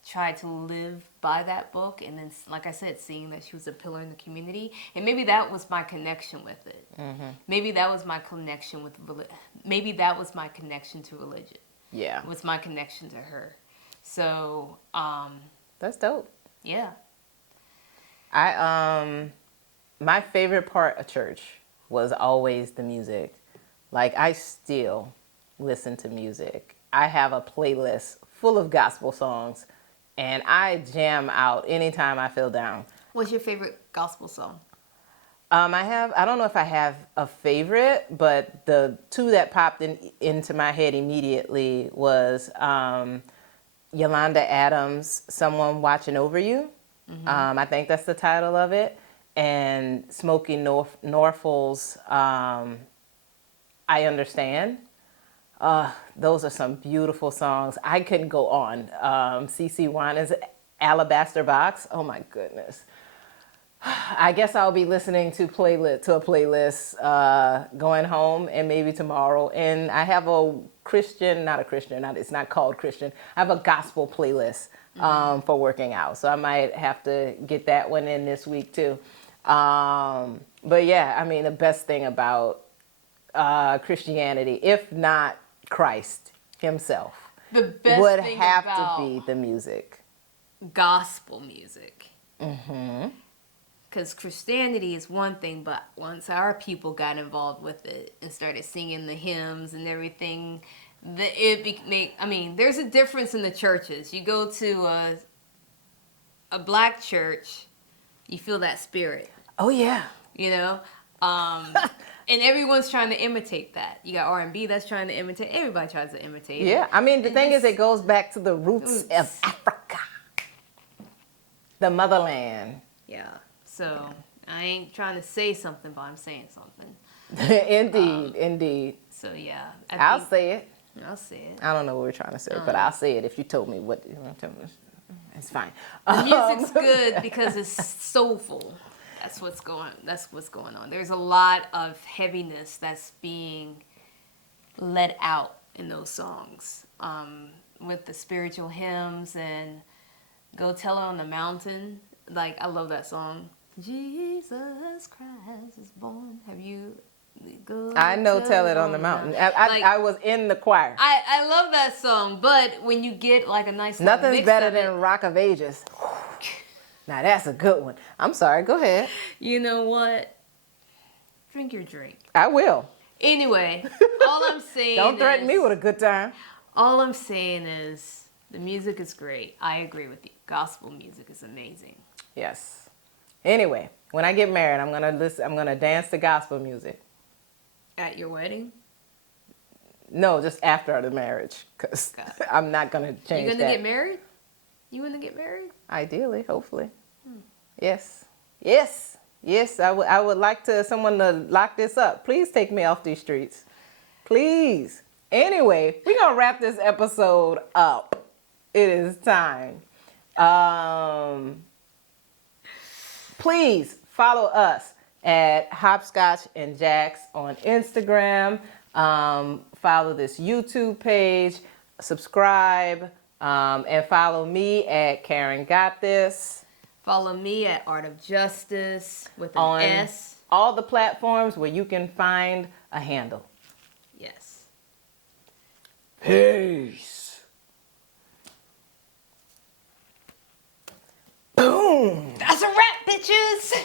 tried to live by that book, and then, like I said, seeing that she was a pillar in the community, and maybe that was my connection with it. Maybe that was my connection with maybe that was my connection to religion. Yeah. It was my connection to her. So That's dope. yeah. My favorite part of church was always the music. Like, I still listen to music. I have a playlist full of gospel songs, and I jam out anytime I feel down. What's your favorite gospel song? I don't know if I have a favorite, but the 2 that popped into my head immediately was Yolanda Adams' Someone Watching Over You. I think that's the title of it. And Smokey Norfolk's I Understand. Those are some beautiful songs. I couldn't go on. CeCe Winans' Alabaster Box. Oh my goodness. I guess I'll be listening to a playlist going home and maybe tomorrow. And I have it's not called Christian. I have a gospel playlist for working out. So I might have to get that one in this week too. But yeah, I mean, the best thing about Christianity, if not Christ, himself The best would thing have about to be the music. gospel music. Because Christianity is one thing, but once our people got involved with it and started singing the hymns and everything, there's a difference in the churches. You go to a black church, you feel that spirit, Oh yeah. you know? And everyone's trying to imitate that. You got R&B that's trying to imitate. Everybody tries to imitate it. Yeah. I mean, the And thing is, this- it goes back to the roots of Africa, the motherland. Yeah. So I ain't trying to say something, but I'm saying something. Indeed, indeed. So yeah, I'll say it. I'll say it. I don't know what we're trying to say, but I'll say it if you told me what. It's fine. The music's good because it's soulful. That's what's going on. There's a lot of heaviness that's being let out in those songs. With the spiritual hymns and Go Tell It on the Mountain. Like, I love that song. Jesus Christ is born. Have you? I know Tell It on the Mountain. I was in the choir. I love that song, but when you get like a nice Nothing's mix better of it, than Rock of Ages. Now that's a good one. I'm sorry. Go ahead. you know what? Drink your drink. I will. Anyway, all I'm saying Don't threaten is, me with a good time. all I'm saying is the music is great. I agree with you. Gospel music is amazing. Yes. Anyway, when I get married, I'm gonna dance to gospel music. At your wedding? No, just after the marriage, because I'm not gonna change You gonna that. get married? You gonna get married? Ideally, hopefully. Yes. Yes. Yes. I would like someone to lock this up. Please take me off these streets. Please. Anyway, we're gonna wrap this episode up. It is time. Please follow us at Hopscotch-N-Jacks on Instagram. Follow this YouTube page. Subscribe. And follow me at Karen Got This. Follow me at Art of Justice with an On S. all the platforms where you can find a handle. Yes. Peace. Boom. That's a wrap, bitches!